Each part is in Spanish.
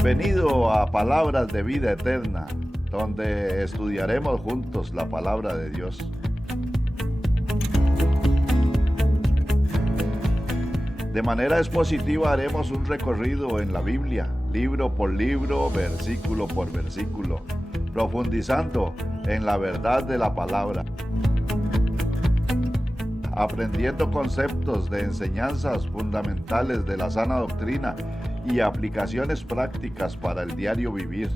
Bienvenido a Palabras de Vida Eterna, donde estudiaremos juntos la palabra de Dios. De manera expositiva haremos un recorrido en la Biblia, libro por libro, versículo por versículo, profundizando en la verdad de la palabra, aprendiendo conceptos de enseñanzas fundamentales de la sana doctrina y aplicaciones prácticas para el diario vivir.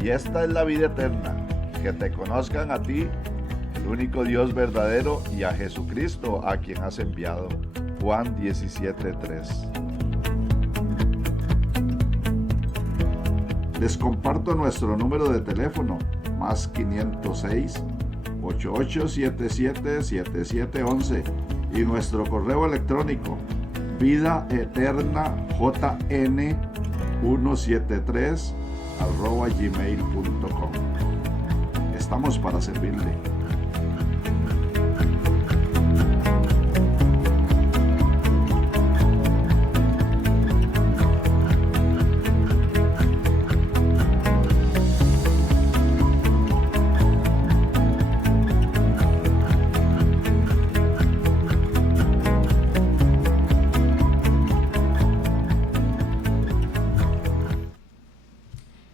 Y esta es la vida eterna, que te conozcan a ti, el único Dios verdadero, y a Jesucristo, a quien has enviado. Juan 17:3. Les comparto nuestro número de teléfono, más 506 88777711, y nuestro correo electrónico, vidaeternajn173@gmail.com. Estamos para servirle.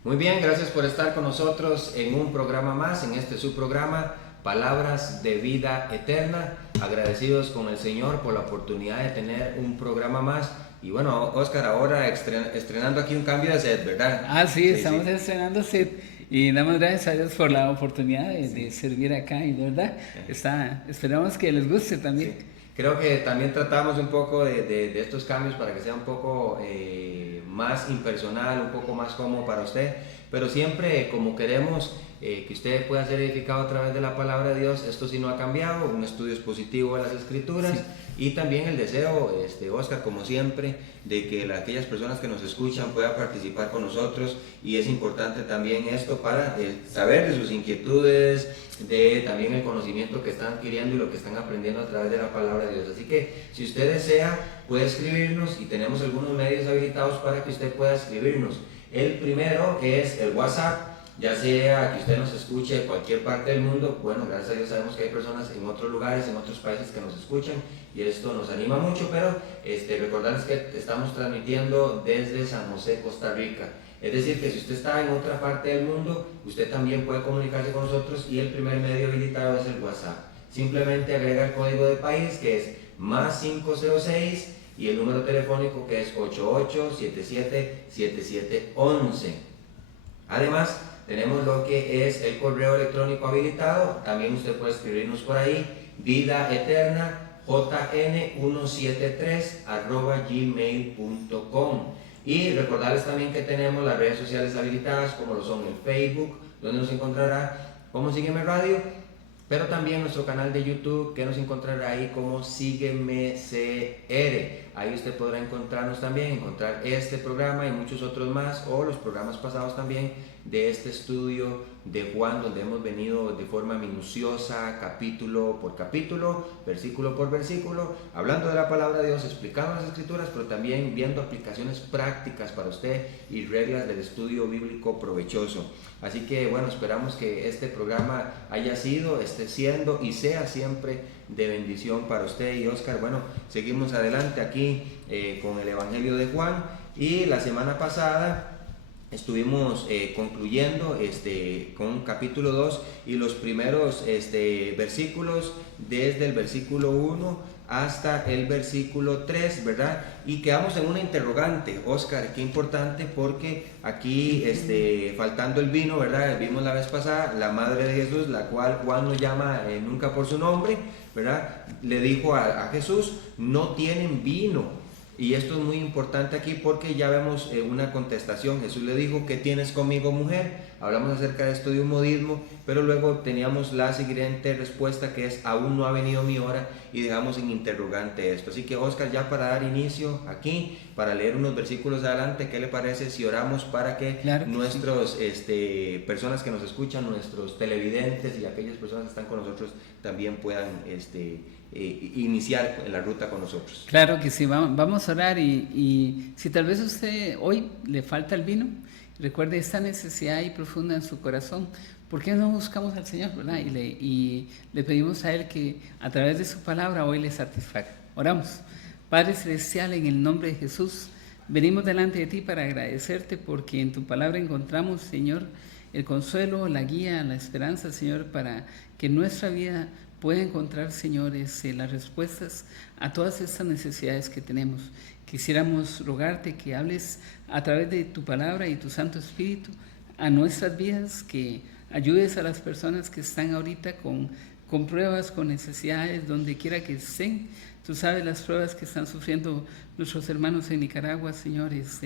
Muy bien, gracias por estar con nosotros en un programa más, en este subprograma Palabras de Vida Eterna. Agradecidos con el Señor por la oportunidad de tener un programa más. Y bueno, Oscar, ahora estrenando aquí un cambio de set, ¿verdad? Sí, estamos estrenando set y damos gracias a Dios por la oportunidad de servir acá, y de verdad, esperamos que les guste también. Sí. Creo que también tratamos un poco de estos cambios para que sea un poco más impersonal, un poco más cómodo para usted, pero siempre como queremos que usted pueda ser edificado a través de la palabra de Dios. Esto sí no ha cambiado, un estudio expositivo de las Escrituras, sí. Y también el deseo, Oscar, como siempre, de que aquellas personas que nos escuchan puedan participar con nosotros, y es importante también esto para saber de sus inquietudes, de también el conocimiento que están adquiriendo y lo que están aprendiendo a través de la palabra de Dios. Así que si usted desea, puede escribirnos, y tenemos algunos medios habilitados para que usted pueda escribirnos. El primero es el WhatsApp, ya sea que usted nos escuche de cualquier parte del mundo. Bueno, gracias a Dios sabemos que hay personas en otros lugares, en otros países que nos escuchan, y esto nos anima mucho, pero recordarles que estamos transmitiendo desde San José, Costa Rica. Es decir, que si usted está en otra parte del mundo, usted también puede comunicarse con nosotros, y el primer medio habilitado es el WhatsApp. Simplemente agrega el código de país, que es más 506, y el número telefónico, que es 88777711. Además, tenemos lo que es el correo electrónico habilitado. También usted puede escribirnos por ahí, vidaeternajn173@gmail.com. Y recordarles también que tenemos las redes sociales habilitadas, como lo son el Facebook, donde nos encontrará como Sígueme Radio, pero también nuestro canal de YouTube, que nos encontrará ahí como Sígueme CR. Ahí usted podrá encontrarnos también, encontrar este programa y muchos otros más, o los programas pasados también de este estudio de Juan, donde hemos venido de forma minuciosa, capítulo por capítulo, versículo por versículo, hablando de la palabra de Dios, explicando las Escrituras, pero también viendo aplicaciones prácticas para usted y reglas del estudio bíblico provechoso. Así que bueno, esperamos que este programa haya sido, esté siendo y sea siempre de bendición para usted. Y Oscar, bueno, seguimos adelante aquí con el Evangelio de Juan, y la semana pasada estuvimos concluyendo con capítulo 2 y los primeros versículos, desde el versículo 1 hasta el versículo 3, ¿verdad? Y quedamos en una interrogante, Oscar, qué importante, porque aquí, faltando el vino, ¿verdad? Vimos la vez pasada, la madre de Jesús, la cual Juan no llama nunca por su nombre, ¿verdad? Le dijo a Jesús, no tienen vino. Y esto es muy importante aquí, porque ya vemos una contestación. Jesús le dijo, ¿qué tienes conmigo, mujer? hablamos acerca de esto de un modismo, pero luego teníamos la siguiente respuesta que es aún no ha venido mi hora y dejamos en interrogante esto. Así que Oscar, ya para dar inicio aquí, para leer unos versículos adelante, ¿qué le parece si oramos para que Claro que nuestros personas que nos escuchan, nuestros televidentes y aquellas personas que están con nosotros también puedan iniciar en la ruta con nosotros? Claro que sí, vamos a orar y si tal vez usted hoy le falta el vino, recuerde esta necesidad ahí profunda en su corazón. ¿Por qué no buscamos al Señor, verdad? Y le pedimos a Él que a través de su palabra hoy le satisfaga. Oramos. Padre Celestial, en el nombre de Jesús, venimos delante de ti para agradecerte porque en tu palabra encontramos, Señor, el consuelo, la guía, la esperanza, Señor, para que nuestra vida pueda encontrar, señores, las respuestas a todas estas necesidades que tenemos. Quisiéramos rogarte que hables a través de tu palabra y tu Santo Espíritu a nuestras vidas, que ayudes a las personas que están ahorita con pruebas, con necesidades, donde quiera que estén. Tú sabes las pruebas que están sufriendo nuestros hermanos en Nicaragua, señores,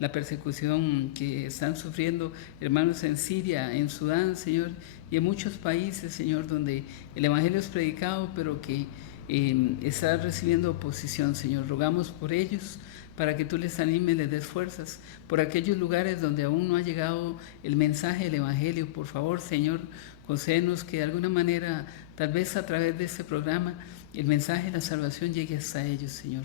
la persecución que están sufriendo hermanos en Siria, en Sudán, Señor, y en muchos países, Señor, donde el Evangelio es predicado, pero que está recibiendo oposición, Señor. Rogamos por ellos, para que tú les animes, les des fuerzas, por aquellos lugares donde aún no ha llegado el mensaje del Evangelio. Por favor, Señor, concédenos que de alguna manera, tal vez a través de este programa, el mensaje de la salvación llegue hasta ellos, Señor.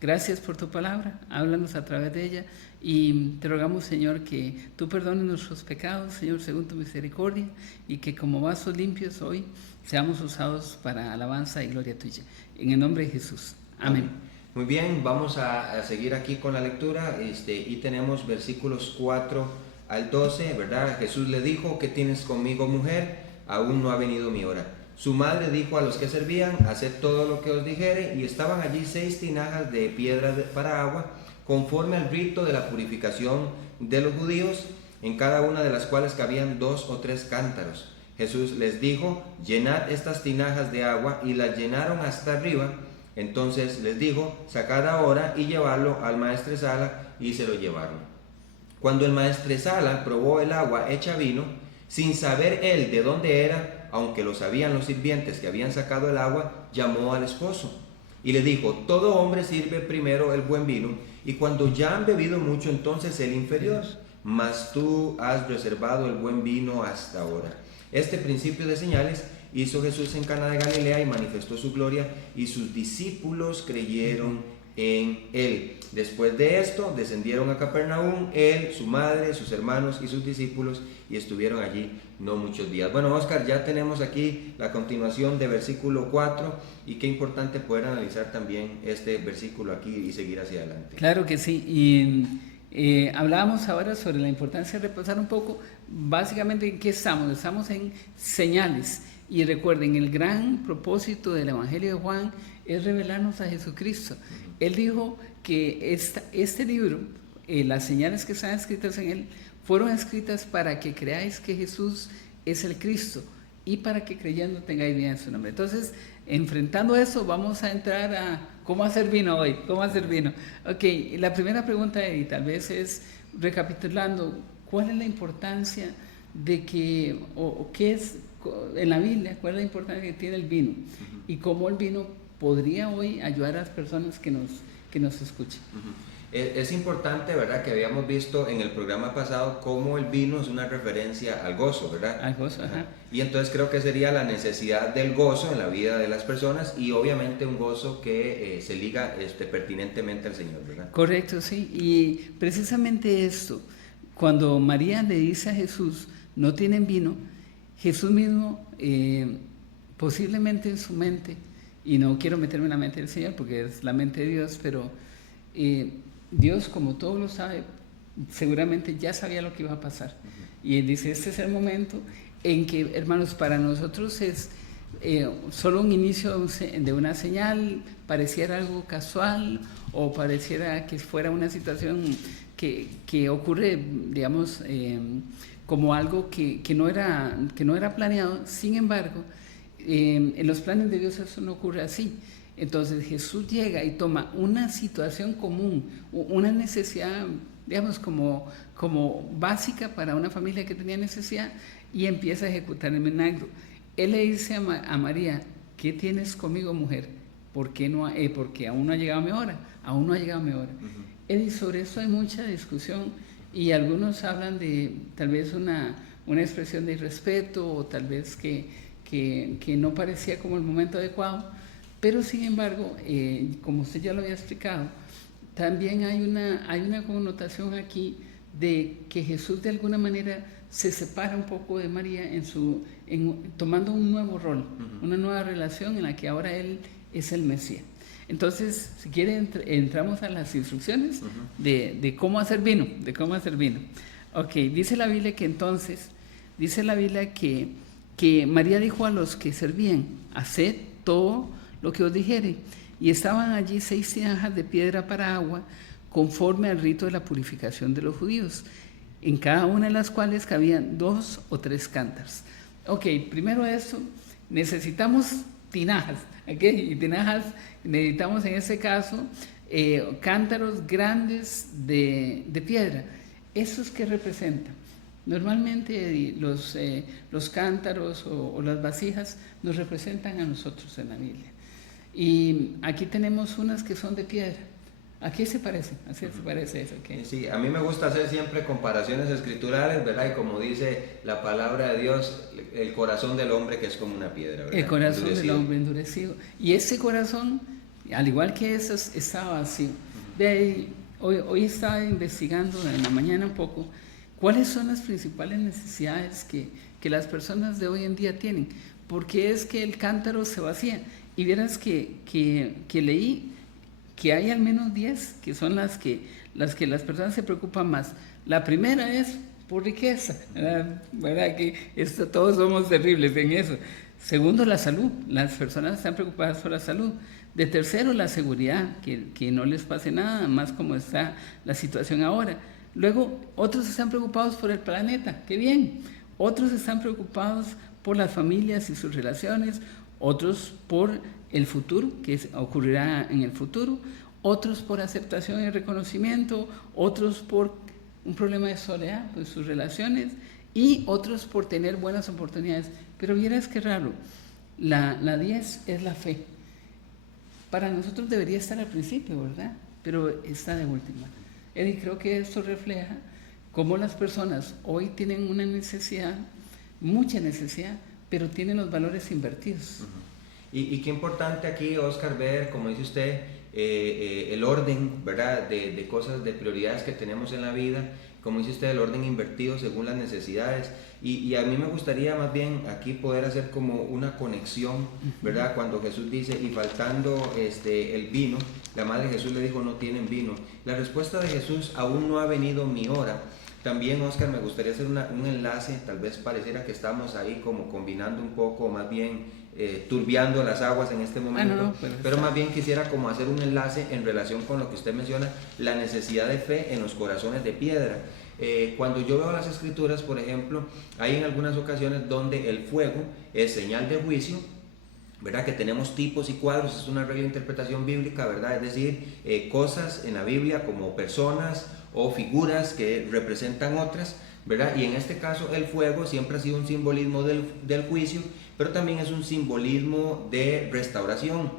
Gracias por tu palabra, háblanos a través de ella y te rogamos, Señor, que tú perdones nuestros pecados, Señor, según tu misericordia, y que como vasos limpios hoy seamos usados para alabanza y gloria tuya. En el nombre de Jesús. Amén. Muy bien, vamos a seguir aquí con la lectura y tenemos versículos 4 al 12, ¿verdad? Jesús le dijo: ¿qué tienes conmigo, mujer? Aún no ha venido mi hora. Su madre dijo a los que servían: haced todo lo que os dijere, y estaban allí 6 tinajas de piedra para agua, conforme al rito de la purificación de los judíos, en cada una de las cuales cabían 2 o 3 cántaros. Jesús les dijo: llenad estas tinajas de agua, y las llenaron hasta arriba. Entonces les dijo: sacad ahora y llevadlo al maestresala, y se lo llevaron. Cuando el maestresala probó el agua hecha vino, sin saber él de dónde era, aunque lo sabían los sirvientes que habían sacado el agua, llamó al esposo y le dijo: todo hombre sirve primero el buen vino, y cuando ya han bebido mucho, entonces el inferior, mas tú has reservado el buen vino hasta ahora. Este principio de señales hizo Jesús en Cana de Galilea y manifestó su gloria, y sus discípulos creyeron en él. Después de esto descendieron a Capernaum, él, su madre, sus hermanos y sus discípulos, y estuvieron allí no muchos días. Bueno, Oscar, ya tenemos aquí la continuación de versículo 4, y qué importante poder analizar también este versículo aquí y seguir hacia adelante. Claro que sí, y hablábamos ahora sobre la importancia de repasar un poco básicamente en qué estamos. Estamos en señales, y recuerden, el gran propósito del Evangelio de Juan es revelarnos a Jesucristo. Él dijo que este libro, las señales que están escritas en él, fueron escritas para que creáis que Jesús es el Cristo, y para que creyendo tengáis vida en su nombre. Entonces, enfrentando eso, vamos a entrar a cómo hacer vino hoy. ¿Cómo hacer vino? Ok, la primera pregunta, y tal vez es, recapitulando, ¿cuál es la importancia de que, o qué es en la Biblia, cuál es la importancia que tiene el vino? Y cómo el vino podría hoy ayudar a las personas que nos escuchan. Es importante, ¿verdad?, que habíamos visto en el programa pasado cómo el vino es una referencia al gozo, ¿verdad? Al gozo, ajá. Y entonces creo que sería la necesidad del gozo en la vida de las personas, y obviamente un gozo que se liga pertinentemente al Señor, ¿verdad? Correcto, sí. Y precisamente esto, cuando María le dice a Jesús: no tienen vino, Jesús mismo, posiblemente en su mente, y no quiero meterme en la mente del Señor porque es la mente de Dios, pero Dios, como todo lo sabe, seguramente ya sabía lo que iba a pasar. Y él dice: este es el momento en que, hermanos, para nosotros es solo un inicio de una señal, pareciera algo casual, o pareciera que fuera una situación que ocurre, digamos, como algo que no era planeado. Sin embargo, en los planes de Dios eso no ocurre así. Entonces Jesús llega y toma una situación común, una necesidad digamos, como básica para una familia que tenía necesidad, y empieza a ejecutar el milagro. Él le dice a María, ¿qué tienes conmigo, mujer? Porque aún no ha llegado mi hora, aún no ha llegado mi hora. Y sobre eso hay mucha discusión, y algunos hablan de tal vez una expresión de irrespeto, o tal vez que no parecía como el momento adecuado, pero sin embargo, como usted ya lo había explicado, también hay una connotación aquí de que Jesús de alguna manera se separa un poco de María tomando un nuevo rol, una nueva relación en la que ahora Él es el Mesías. Entonces, si quiere, entramos a las instrucciones de cómo hacer vino, Ok, dice la Biblia que María dijo a los que servían, haced todo lo que os dijere. Y estaban allí 6 tinajas de piedra para agua, conforme al rito de la purificación de los judíos, en cada una de las cuales cabían 2 o 3 cántaros. Ok, primero eso, necesitamos tinajas, ¿ok? Y tinajas, necesitamos en este caso cántaros grandes de piedra. ¿Esos qué representan? Normalmente los cántaros o las vasijas nos representan a nosotros en la Biblia. Y aquí tenemos unas que son de piedra. ¿A qué se parece? Así se parece eso. ¿Okay? Sí, a mí me gusta hacer siempre comparaciones escriturales, ¿verdad? Y como dice la palabra de Dios, el corazón del hombre que es como una piedra, ¿verdad? El corazón del hombre endurecido. Y ese corazón, al igual que esos, estaba vacío. De ahí, hoy estaba investigando en la mañana un poco cuáles son las principales necesidades que las personas de hoy en día tienen. Porque es que el cántaro se vacía. Y vieras que leí que hay al menos 10 que son las que las personas se preocupan más. La primera es por riqueza, ¿verdad? Que todos somos terribles en eso. Segundo, la salud. Las personas están preocupadas por la salud. De tercero, la seguridad, que no les pase nada, más como está la situación ahora. Luego, otros están preocupados por el planeta, qué bien. Otros están preocupados por las familias y sus relaciones. Otros por el futuro, que ocurrirá en el futuro, otros por aceptación y reconocimiento, otros por un problema de soledad, pues sus relaciones, y otros por tener buenas oportunidades. Pero vieras qué raro, la 10 es la fe. Para nosotros debería estar al principio, ¿verdad? Pero está de última. Y creo que esto refleja cómo las personas hoy tienen una necesidad, mucha necesidad, pero tienen los valores invertidos. Y qué importante aquí, Oscar, ver, como dice usted, el orden, ¿verdad? De cosas, de prioridades que tenemos en la vida, como dice usted, el orden invertido según las necesidades. Y a mí me gustaría más bien aquí poder hacer como una conexión, ¿verdad? Cuando Jesús dice, y faltando el vino, la madre de Jesús le dijo, no tienen vino. La respuesta de Jesús, aún no ha venido mi hora. También, Oscar, me gustaría hacer un enlace, tal vez pareciera que estamos ahí como combinando un poco, más bien turbiando las aguas en este momento, pero más bien quisiera como hacer un enlace en relación con lo que usted menciona, la necesidad de fe en los corazones de piedra. Cuando yo veo las escrituras, por ejemplo, hay en algunas ocasiones donde el fuego es señal de juicio, ¿verdad? Que tenemos tipos y cuadros, es una regla de interpretación bíblica, ¿verdad? Es decir, cosas en la Biblia como personas o figuras que representan otras, ¿verdad? Y en este caso el fuego siempre ha sido un simbolismo del juicio, pero también es un simbolismo de restauración.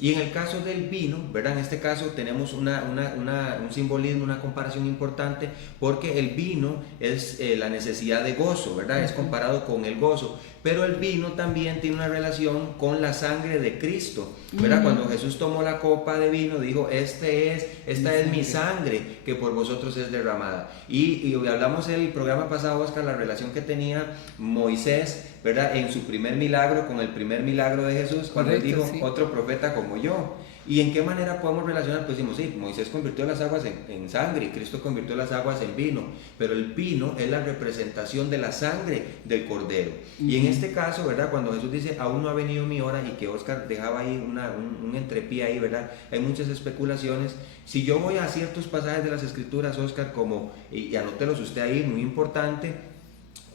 Y en el caso del vino, ¿verdad? En este caso tenemos un simbolismo, una comparación importante, porque el vino es la necesidad de gozo, ¿verdad? Es comparado con el gozo. Pero el vino también tiene una relación con la sangre de Cristo, ¿verdad? Cuando Jesús tomó la copa de vino, dijo, esta es mi sangre que por vosotros es derramada. Y hablamos en el programa pasado, Oscar, la relación que tenía Moisés, ¿verdad? En su primer milagro con el primer milagro de Jesús, cuando él dijo, otro profeta como yo. ¿Y en qué manera podemos relacionar? Pues decimos, sí, Moisés convirtió las aguas en sangre y Cristo convirtió las aguas en vino, pero el vino es la representación de la sangre del Cordero. Y en este caso, ¿verdad? Cuando Jesús dice, aún no ha venido mi hora, y que Oscar dejaba ahí un entrepié ahí, ¿verdad? Hay muchas especulaciones. Si yo voy a ciertos pasajes de las Escrituras, Oscar, como, y anótelos usted ahí, muy importante,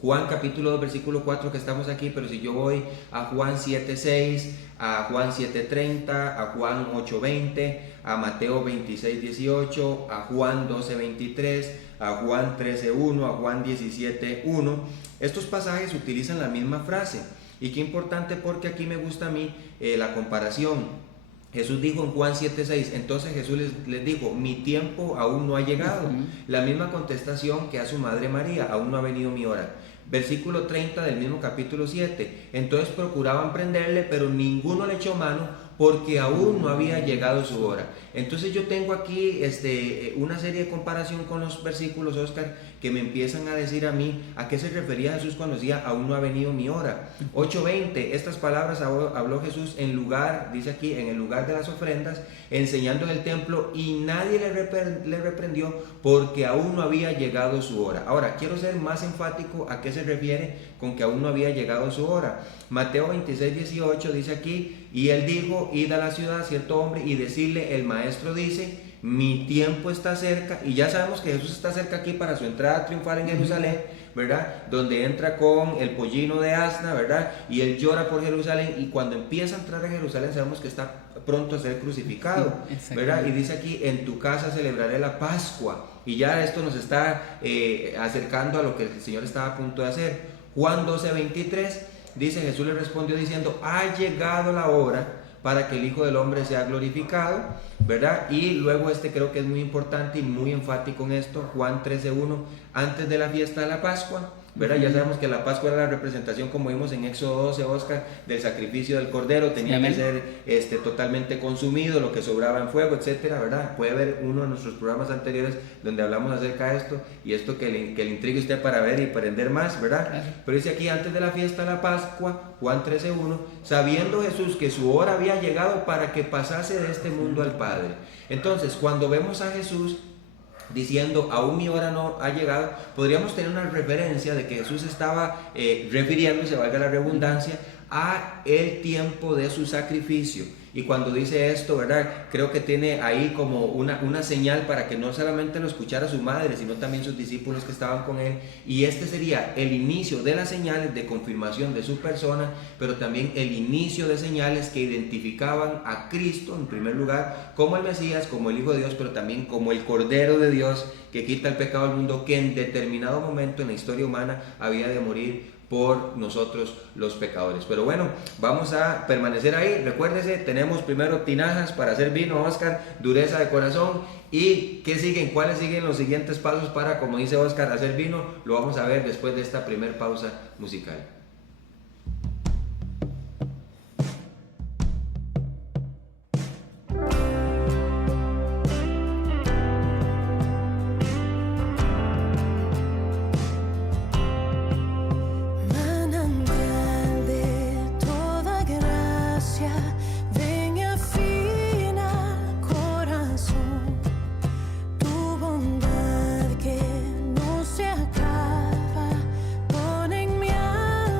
Juan capítulo 2 versículo 4 que estamos aquí, pero si yo voy a Juan 7:6, a Juan 7:30, a Juan 8:20, a Mateo 26:18, a Juan 12:23, a Juan 13:1, a Juan 17:1, estos pasajes utilizan la misma frase. Y qué importante, porque aquí me gusta a mí la comparación. Jesús dijo en Juan 7:6, entonces Jesús les dijo, mi tiempo aún no ha llegado. La misma contestación que a su madre María, aún no ha venido mi hora. Versículo 30 del mismo capítulo 7, entonces procuraban prenderle, pero ninguno le echó mano porque aún no había llegado su hora. Entonces yo tengo aquí una serie de comparación con los versículos, Oscar, que me empiezan a decir a mí a qué se refería Jesús cuando decía aún no ha venido mi hora. 8:20, estas palabras habló Jesús en lugar, dice aquí, en el lugar de las ofrendas, enseñando en el templo, y nadie le reprendió porque aún no había llegado su hora. Ahora, quiero ser más enfático a qué se refiere con que aún no había llegado su hora. Mateo 26:18 dice aquí, y él dijo, id a la ciudad, cierto hombre, y decirle, el maestro dice, mi tiempo está cerca. Y ya sabemos que Jesús está cerca aquí para su entrada triunfal en Jerusalén, ¿verdad? Donde entra con el pollino de asna, ¿verdad? Y él llora por Jerusalén, y cuando empieza a entrar a Jerusalén sabemos que está pronto a ser crucificado, ¿verdad? Y dice aquí, en tu casa celebraré la Pascua. Y ya esto nos está acercando a lo que el Señor estaba a punto de hacer. Juan 12:23 dice, Jesús le respondió diciendo, ha llegado la hora para que el Hijo del Hombre sea glorificado, ¿verdad? Y luego creo que es muy importante y muy enfático en esto, Juan 13:1, antes de la fiesta de la Pascua, ¿verdad? Ya sabemos que la Pascua era la representación, como vimos en Éxodo 12, Oscar, del sacrificio del Cordero, tenía que ser totalmente consumido, lo que sobraba en fuego, etcétera, ¿verdad? Puede ver uno de nuestros programas anteriores donde hablamos acerca de esto, y esto que le intrigue usted para ver y aprender más, ¿verdad? Claro. Pero dice aquí, antes de la fiesta de la Pascua, Juan 13:1, sabiendo Jesús que su hora había llegado para que pasase de este mundo al Padre. Entonces, cuando vemos a Jesús diciendo, aún mi hora no ha llegado, podríamos tener una referencia de que Jesús estaba refiriéndose, valga la redundancia, a el tiempo de su sacrificio. Y cuando dice esto, ¿verdad? Creo que tiene ahí como una señal para que no solamente lo escuchara su madre, sino también sus discípulos que estaban con él. Y sería el inicio de las señales de confirmación de su persona, pero también el inicio de señales que identificaban a Cristo, en primer lugar, como el Mesías, como el Hijo de Dios, pero también como el Cordero de Dios que quita el pecado del mundo, que en determinado momento en la historia humana había de morir por nosotros los pecadores. Pero bueno, vamos a permanecer ahí. Recuérdese, tenemos primero tinajas para hacer vino, Oscar, dureza de corazón. ¿Y qué siguen? ¿Cuáles siguen los siguientes pasos para, como dice Oscar, hacer vino? Lo vamos a ver después de esta primer pausa musical. Bondad que no se acaba, pon en mi alma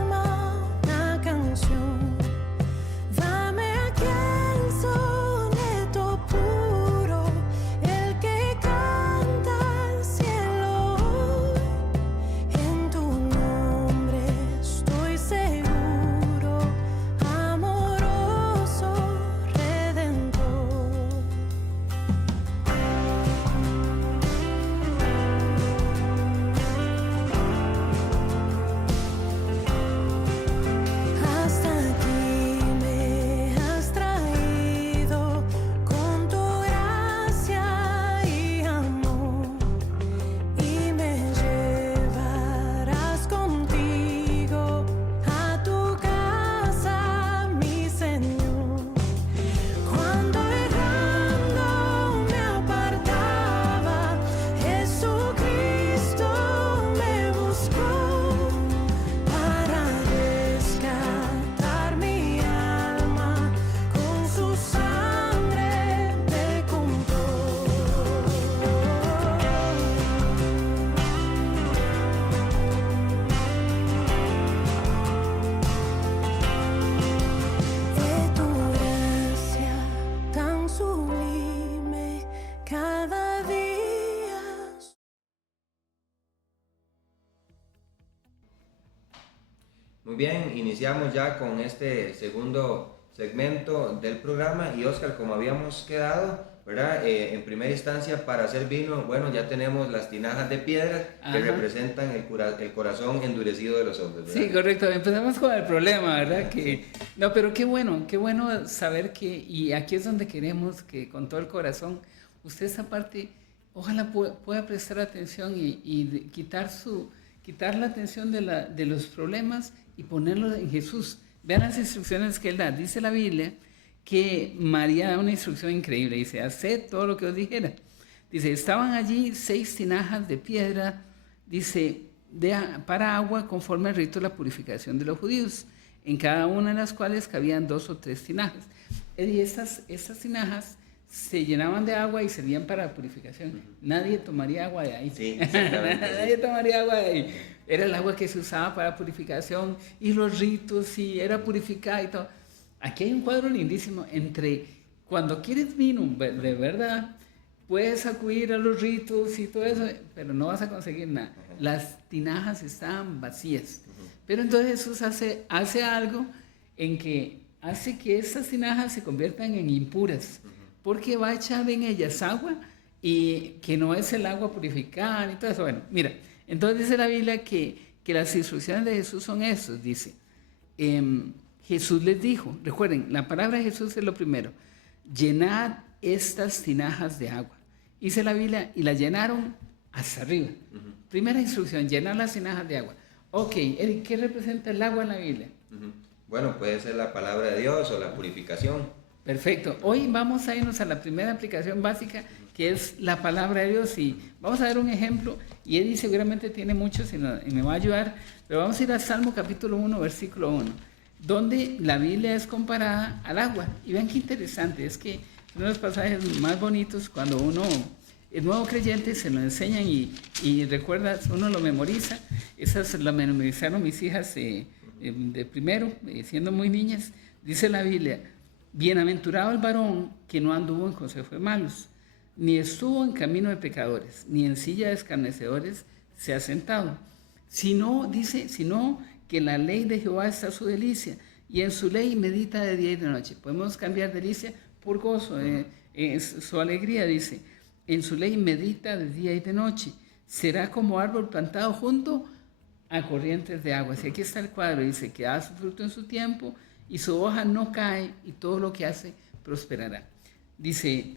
Muy bien, iniciamos ya con este segundo segmento del programa y Oscar, como habíamos quedado, ¿verdad? En primera instancia, para hacer vino, bueno, ya tenemos las tinajas de piedra que representan el corazón endurecido de los hombres, ¿verdad? Sí, correcto. Empezamos con el problema, ¿verdad? No, pero qué bueno saber que, y aquí es donde queremos que con todo el corazón, usted esa parte, ojalá pueda prestar atención y quitar la atención de los problemas y ponerlo en Jesús. Vean las instrucciones que Él da. Dice la Biblia que María da una instrucción increíble. Dice, haced todo lo que os dijera. Dice, estaban allí 6 tinajas de piedra, dice, para agua conforme al rito de la purificación de los judíos, en cada una de las cuales cabían 2 o 3 tinajas. Y estas tinajas se llenaban de agua y servían para la purificación. Nadie tomaría agua de ahí. Sí, exactamente. Nadie tomaría agua de ahí. Era el agua que se usaba para purificación y los ritos y era purificada y todo. Aquí hay un cuadro lindísimo entre cuando quieres vino de verdad, puedes acudir a los ritos y todo eso, pero no vas a conseguir nada. Las tinajas estaban vacías. Pero entonces Jesús hace algo en que hace que estas tinajas se conviertan en impuras, porque va a echar en ellas agua y que no es el agua purificada y todo eso. Bueno, mira, entonces dice la Biblia que las instrucciones de Jesús son esas, dice. Jesús les dijo, recuerden, la palabra de Jesús es lo primero, llenad estas tinajas de agua. Dice la Biblia, y las llenaron hasta arriba. Primera instrucción, llenar las tinajas de agua. Ok, Eric, ¿qué representa el agua en la Biblia? Bueno, puede ser la palabra de Dios o la purificación. Perfecto. Hoy vamos a irnos a la primera aplicación básica, que es la palabra de Dios, y vamos a ver un ejemplo, y Eddie seguramente tiene muchos y me va a ayudar, pero vamos a ir al Salmo capítulo 1, versículo 1, donde la Biblia es comparada al agua. Y vean qué interesante, es que uno de los pasajes más bonitos cuando uno es nuevo creyente se lo enseñan y recuerda, uno lo memoriza. Esas las memorizaron mis hijas de primero, siendo muy niñas. Dice la Biblia, bienaventurado el varón que no anduvo en consejo de malos, ni estuvo en camino de pecadores, ni en silla de escarnecedores se ha sentado, sino que en la ley de Jehová está su delicia, y en su ley medita de día y de noche. Podemos cambiar delicia por gozo, su alegría, dice, en su ley medita de día y de noche, será como árbol plantado junto a corrientes de agua. Y aquí está el cuadro, dice que da su fruto en su tiempo, y su hoja no cae, y todo lo que hace prosperará. Dice,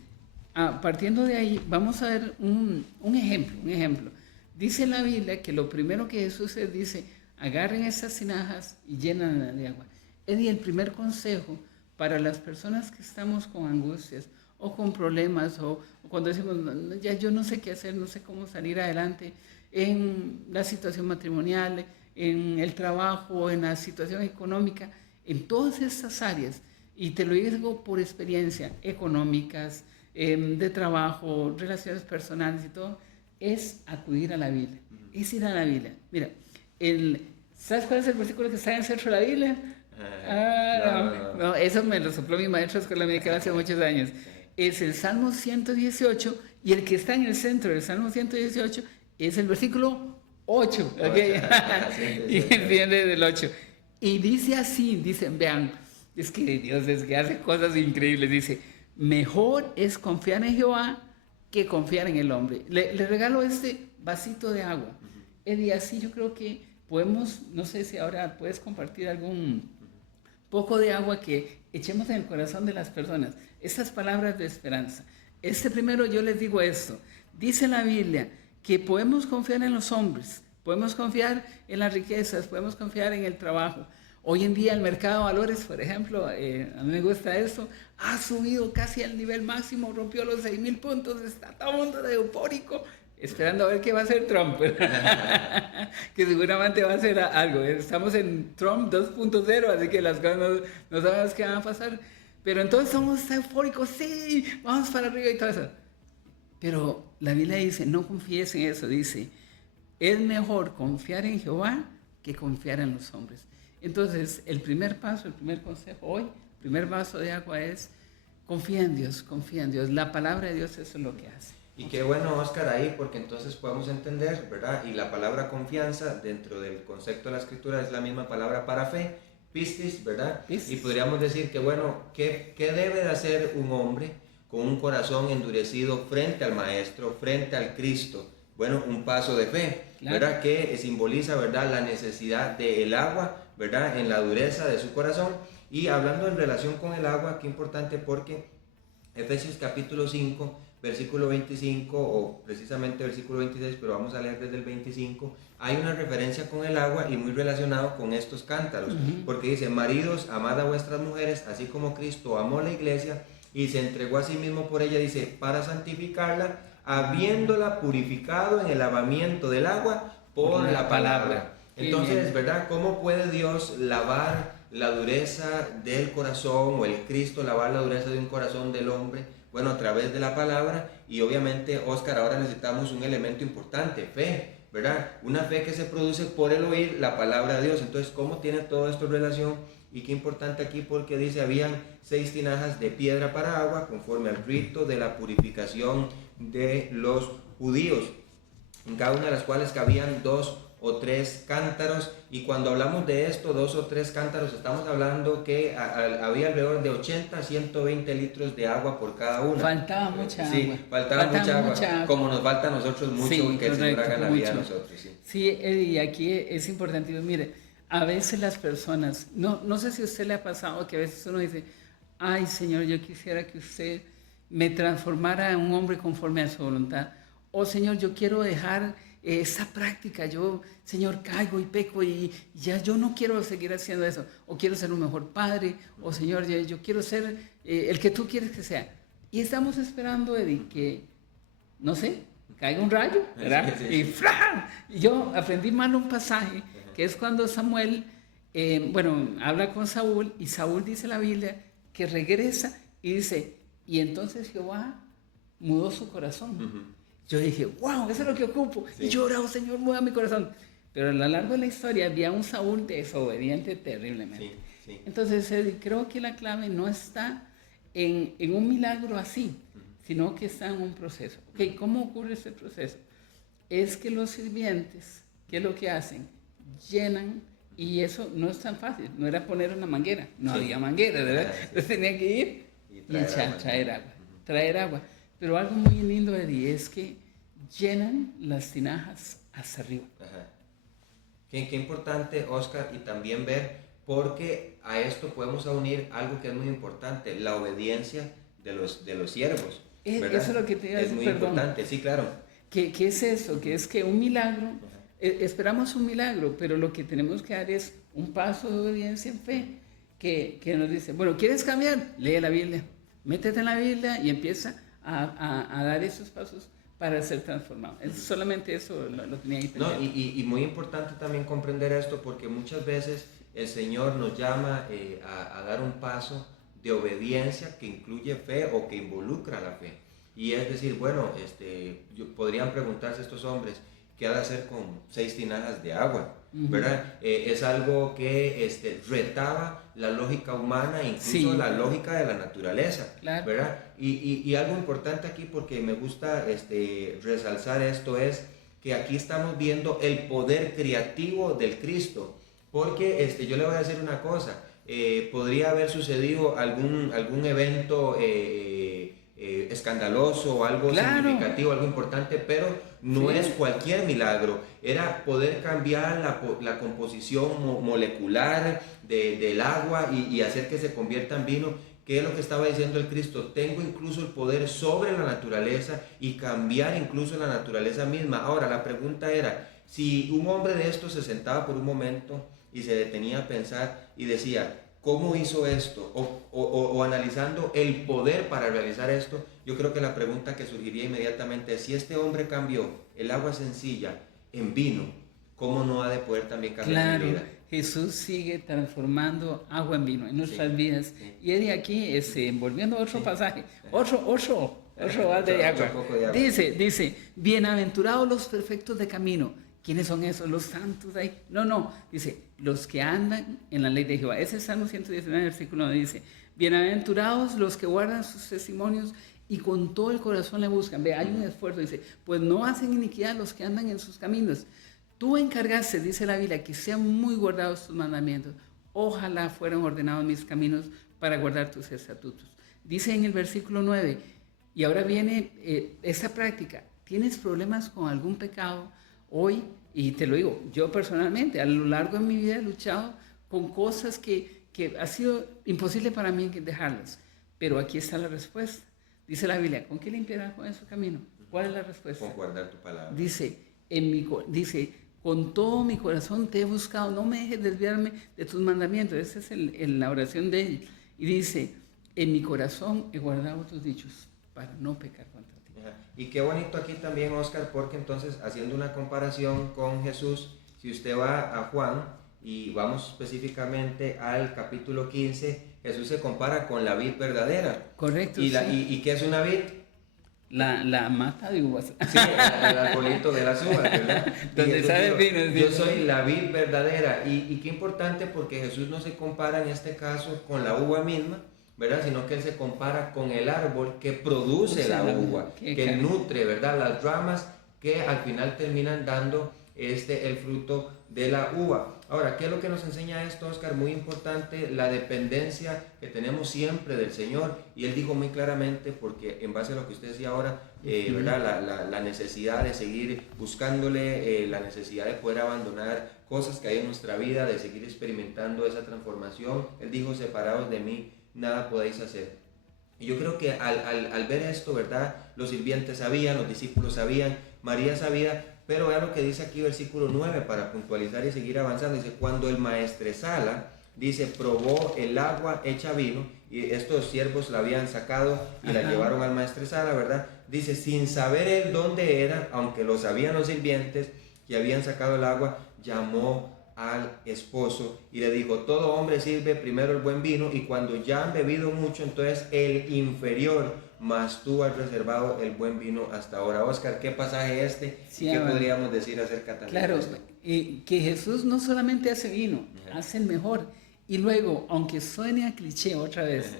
partiendo de ahí, vamos a ver un ejemplo. Dice la Biblia que lo primero que Jesús dice, agarren esas tinajas y llénenlas de agua. El primer consejo para las personas que estamos con angustias o con problemas o cuando decimos, ya yo no sé qué hacer, no sé cómo salir adelante en la situación matrimonial, en el trabajo, en la situación económica, en todas estas áreas, y te lo digo por experiencia, económicas, de trabajo, relaciones personales y todo, es acudir a la Biblia, es ir a la Biblia. Mira, ¿sabes cuál es el versículo que está en el centro de la Biblia? No, eso me lo sopló mi maestro de escuela dominical hace muchos años. Es el Salmo 118, y el que está en el centro del Salmo 118 es el versículo 8, ¿okay? Y entiende del 8. Y dice así, dicen, vean, es que Dios es que hace cosas increíbles, dice, mejor es confiar en Jehová que confiar en el hombre. Le regalo este vasito de agua. Y así yo creo que podemos, no sé si ahora puedes compartir algún poco de agua que echemos en el corazón de las personas, estas palabras de esperanza. Primero yo les digo esto, dice la Biblia que podemos confiar en los hombres, podemos confiar en las riquezas, podemos confiar en el trabajo. Hoy en día el mercado de valores, por ejemplo, a mí me gusta esto, ha subido casi al nivel máximo, rompió los 6,000 puntos, está todo el mundo de eufórico, esperando a ver qué va a hacer Trump, que seguramente va a hacer algo. Estamos en Trump 2.0, así que las cosas no sabemos qué van a pasar, pero entonces somos eufóricos, sí, vamos para arriba y todo eso. Pero la Biblia dice, no confíes en eso, dice, es mejor confiar en Jehová que confiar en los hombres. Entonces, el primer paso, el primer consejo hoy, el primer vaso de agua es confía en Dios, confía en Dios. La palabra de Dios eso es lo que hace. Y qué bueno, Oscar, ahí, porque entonces podemos entender, ¿verdad? Y la palabra confianza dentro del concepto de la escritura es la misma palabra para fe, pistis, ¿verdad? Pistis. Y podríamos decir que, bueno, ¿qué debe de hacer un hombre con un corazón endurecido frente al Maestro, frente al Cristo? Bueno, un paso de fe, Claro. ¿verdad? Que simboliza, ¿verdad? La necesidad del agua, ¿verdad? En la dureza de su corazón. Y hablando en relación con el agua, qué importante, porque Efesios capítulo 5, versículo 25, o precisamente versículo 26, pero vamos a leer desde el 25, hay una referencia con el agua y muy relacionado con estos cántaros, porque dice: maridos, amad a vuestras mujeres, así como Cristo amó la iglesia y se entregó a sí mismo por ella, dice, para santificarla, habiéndola purificado en el lavamiento del agua por la palabra. Entonces, ¿verdad? ¿Cómo puede Dios lavar la dureza del corazón, o el Cristo lavar la dureza de un corazón del hombre? Bueno, a través de la palabra. Y obviamente, Oscar, ahora necesitamos un elemento importante, fe, ¿verdad? Una fe que se produce por el oír la palabra de Dios. Entonces, ¿cómo tiene todo esto relación? Y qué importante aquí, porque dice: habían 6 tinajas de piedra para agua, conforme al rito de la purificación de los judíos, en cada una de las cuales cabían 2 o 3 cántaros. Y cuando hablamos de esto, 2 o 3 cántaros, estamos hablando que había alrededor de 80 a 120 litros de agua por cada una. Faltaba mucha agua. Sí, faltaba mucha agua, como nos falta a nosotros mucho, Sí, que el Señor correcto, haga en la vida de mucho. nosotros. Sí. Sí, y aquí es importante, mire, a veces las personas, no sé si a usted le ha pasado que a veces uno dice: ay, Señor, yo quisiera que usted me transformara en un hombre conforme a su voluntad. O, Señor, yo quiero dejar esa práctica, yo, Señor, caigo y peco y ya yo no quiero seguir haciendo eso. O quiero ser un mejor padre, o Señor, yo quiero ser el que tú quieres que sea. Y estamos esperando, Eddie, que, no sé, caiga un rayo, ¿verdad? Sí. Y ¡flan! Y yo aprendí mal un pasaje, que es cuando Samuel, habla con Saúl, y Saúl, dice la Biblia, que regresa y dice: y entonces Jehová mudó su corazón. Yo dije: wow, eso es lo que ocupo. Sí. Y yo oraba: Señor, mueva mi corazón. Pero a lo largo de la historia había un Saúl desobediente terriblemente. Sí. Entonces, creo que la clave no está en un milagro así, sino que está en un proceso. Okay, ¿cómo ocurre ese proceso? Es que los sirvientes, ¿qué es lo que hacen? Llenan, y eso no es tan fácil. No era poner una manguera, no había manguera, ¿verdad? Entonces tenían que ir y traer agua. Pero algo muy lindo, Eddie, es que llenan las tinajas hasta arriba. Ajá. Qué importante, Oscar, y también ver, porque a esto podemos unir algo que es muy importante: la obediencia de los siervos. ¿verdad? Eso es lo que te iba a decir, es muy importante, sí, claro. ¿Qué es eso? Que es que un milagro, esperamos un milagro, pero lo que tenemos que dar es un paso de obediencia en fe, que nos dice: bueno, ¿quieres cambiar? Lee la Biblia, métete en la Biblia y empieza a dar esos pasos para ser transformado. Solamente eso lo tenía ahí pendiente. No, y muy importante también comprender esto, porque muchas veces el Señor nos llama a dar un paso de obediencia que incluye fe o que involucra la fe. Y es decir, bueno, podrían preguntarse estos hombres: ¿qué ha de hacer con 6 tinajas de agua? ¿Verdad? Es algo que retaba la lógica humana, incluso la lógica de la naturaleza, claro. ¿verdad? Y algo importante aquí, porque me gusta resalzar esto, es que aquí estamos viendo el poder creativo del Cristo, porque yo le voy a decir una cosa: podría haber sucedido algún evento escandaloso o algo significativo, algo importante, pero no es cualquier milagro. Era poder cambiar la composición molecular del agua y hacer que se convierta en vino. ¿Qué es lo que estaba diciendo el Cristo? Tengo incluso el poder sobre la naturaleza y cambiar incluso la naturaleza misma. Ahora, la pregunta era: si un hombre de estos se sentaba por un momento y se detenía a pensar y decía: ¿cómo hizo esto? O analizando el poder para realizar esto, yo creo que la pregunta que surgiría inmediatamente es: si este hombre cambió el agua sencilla en vino, ¿cómo no ha de poder también cambiar mi vida? Jesús sigue transformando agua en vino en nuestras vidas. Sí. Y de aquí, volviendo a otro pasaje, otro vas de agua. Dice: bienaventurados los perfectos de camino. ¿Quiénes son esos? Los santos ahí. No, dice: los que andan en la ley de Jehová. Ese es Salmo 119, versículo 9, dice: bienaventurados los que guardan sus testimonios y con todo el corazón le buscan. Ve, hay un esfuerzo, dice, pues no hacen iniquidad los que andan en sus caminos. Tú encargaste, dice la Biblia, que sean muy guardados tus mandamientos. Ojalá fueran ordenados mis caminos para guardar tus estatutos. Dice en el versículo 9, y ahora viene esta práctica. ¿Tienes problemas con algún pecado hoy? Y te lo digo, yo personalmente, a lo largo de mi vida he luchado con cosas que ha sido imposible para mí dejarlas. Pero aquí está la respuesta. Dice la Biblia, ¿con qué limpiarás con su camino? ¿Cuál es la respuesta? Con guardar tu palabra. Dice, con todo mi corazón te he buscado, no me dejes desviarme de tus mandamientos. Esa es la oración de él. Y dice, en mi corazón he guardado tus dichos para no pecar contra ti. Y qué bonito aquí también, Oscar, porque entonces, haciendo una comparación con Jesús, si usted va a Juan y vamos específicamente al capítulo 15, Jesús se compara con la vid verdadera. Correcto. ¿Y qué es una vid? La mata de uvas. Sí, el arbolito de las uvas, ¿verdad? Donde sale el vino. Yo soy la vid verdadera. Y qué importante, porque Jesús no se compara en este caso con la uva misma, ¿verdad? Sino que Él se compara con el árbol que produce la uva, que nutre, ¿verdad? Las ramas que al final terminan dando el fruto de la uva. Ahora, ¿qué es lo que nos enseña esto, Oscar? Muy importante, la dependencia que tenemos siempre del Señor. Y Él dijo muy claramente, porque en base a lo que usted decía ahora, ¿verdad? La necesidad de seguir buscándole, la necesidad de poder abandonar cosas que hay en nuestra vida, de seguir experimentando esa transformación. Él dijo, separados de mí, nada podéis hacer. Y yo creo que al ver esto, ¿verdad? Los sirvientes sabían, los discípulos sabían, María sabía, pero vea lo que dice aquí versículo 9 para puntualizar y seguir avanzando. Dice, cuando el maestresala, dice, probó el agua hecha vino, y estos siervos la habían sacado y la llevaron al maestresala, ¿verdad? Dice, sin saber él dónde era, aunque lo sabían los sirvientes que habían sacado el agua, llamó al esposo y le dijo, todo hombre sirve primero el buen vino y cuando ya han bebido mucho, entonces el inferior, mas tú has reservado el buen vino hasta ahora. Oscar, ¿qué pasaje Sí, ¿qué podríamos decir acerca también claro, de esto? Que Jesús no solamente hace vino, hace el mejor. Y luego, aunque suene a cliché otra vez,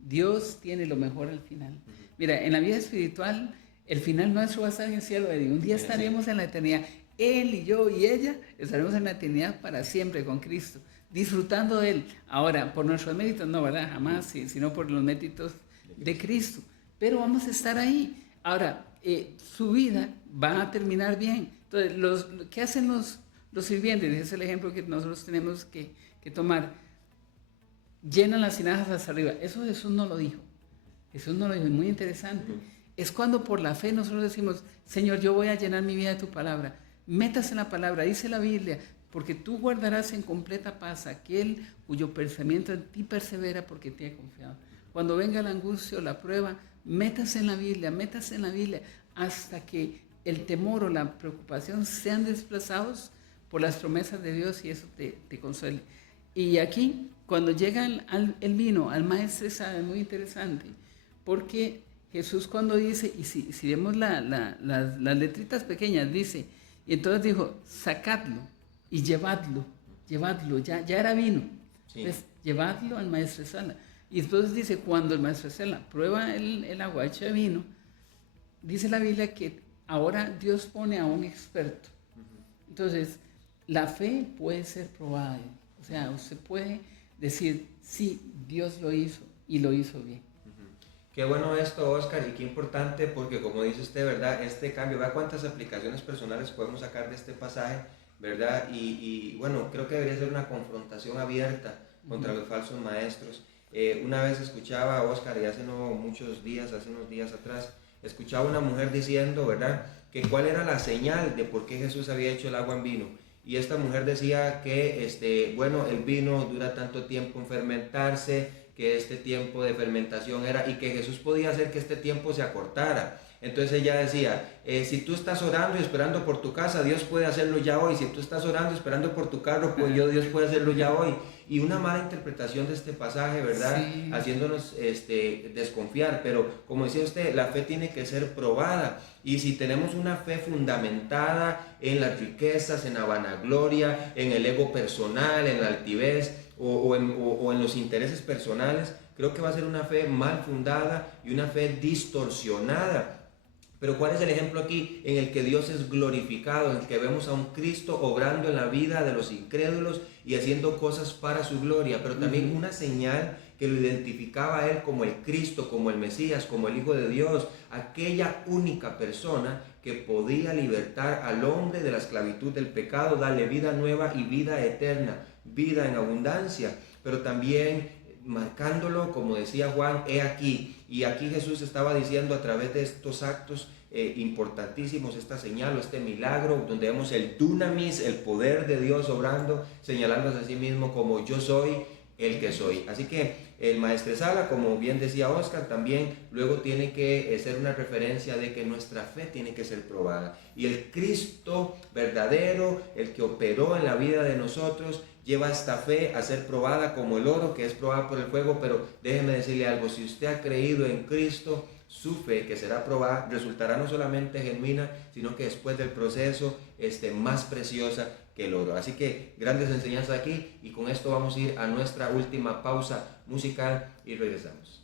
Dios tiene lo mejor al final. Mira, en la vida espiritual, el final nuestro va a estar en el cielo, Eddie. Un día estaremos en la eternidad. Él y yo y ella estaremos en la eternidad para siempre con Cristo, disfrutando de Él. Ahora, por nuestros méritos, no, ¿verdad? Jamás, sino por los méritos de Cristo. Pero vamos a estar ahí. Ahora, su vida va a terminar bien. Entonces, ¿qué hacen los sirvientes? Ese es el ejemplo que nosotros tenemos que tomar. Llenan las tinajas hasta arriba. Eso Jesús no lo dijo. Jesús no lo dijo, es muy interesante. Es cuando por la fe nosotros decimos, Señor, yo voy a llenar mi vida de tu palabra. Métase en la palabra, dice la Biblia, porque tú guardarás en completa paz aquel cuyo pensamiento en ti persevera porque te ha confiado. Cuando venga la angustia o la prueba, métase en la Biblia, hasta que el temor o la preocupación sean desplazados por las promesas de Dios y eso te consuele. Y aquí, cuando llega el vino, al maestresala, es muy interesante, porque Jesús cuando dice, y si vemos las letritas pequeñas, dice, y entonces dijo, sacadlo y llevadlo, ya era vino. Sí. Entonces, llevadlo al maestresala. Y entonces dice, cuando el maestresala prueba el agua hecha de vino, dice la Biblia que ahora Dios pone a un experto. Entonces, la fe puede ser probada. O sea, usted puede decir, sí, Dios lo hizo y lo hizo bien. Qué bueno esto, Oscar, y qué importante, porque como dice usted, ¿verdad? Este cambio, ¿verdad? ¿Cuántas aplicaciones personales podemos sacar de este pasaje, ¿verdad? Y bueno, creo que debería ser una confrontación abierta contra los falsos maestros. Una vez escuchaba a Oscar, y hace unos días atrás, escuchaba una mujer diciendo, ¿verdad? Que cuál era la señal de por qué Jesús había hecho el agua en vino. Y esta mujer decía que, bueno, el vino dura tanto tiempo en fermentarse, que este tiempo de fermentación era, y que Jesús podía hacer que este tiempo se acortara. Entonces ella decía, si tú estás orando y esperando por tu casa, Dios puede hacerlo ya hoy. Si tú estás orando y esperando por tu carro, pues Dios puede hacerlo ya hoy. Y una mala interpretación de este pasaje, ¿verdad? Sí. Haciéndonos desconfiar. Pero como decía usted, la fe tiene que ser probada. Y si tenemos una fe fundamentada en las riquezas, en la vanagloria, en el ego personal, en la altivez, o en los intereses personales, creo que va a ser una fe mal fundada y una fe distorsionada. Pero ¿cuál es el ejemplo aquí en el que Dios es glorificado, en el que vemos a un Cristo obrando en la vida de los incrédulos y haciendo cosas para su gloria? Pero también una señal que lo identificaba a él como el Cristo, como el Mesías, como el Hijo de Dios, aquella única persona que podía libertar al hombre de la esclavitud del pecado, darle vida nueva y vida eterna, vida en abundancia, pero también marcándolo, como decía Juan, he aquí. Y aquí Jesús estaba diciendo a través de estos actos importantísimos, esta señal o este milagro, donde vemos el dunamis, el poder de Dios obrando, señalándose a sí mismo como yo soy el que soy. Así que el maestresala, como bien decía Oscar, también luego tiene que ser una referencia de que nuestra fe tiene que ser probada. Y el Cristo verdadero, el que operó en la vida de nosotros, lleva esta fe a ser probada como el oro que es probada por el fuego. Pero déjeme decirle algo, si usted ha creído en Cristo, su fe que será probada resultará no solamente genuina, sino que después del proceso más preciosa que el oro. Así que grandes enseñanzas aquí, y con esto vamos a ir a nuestra última pausa musical y regresamos.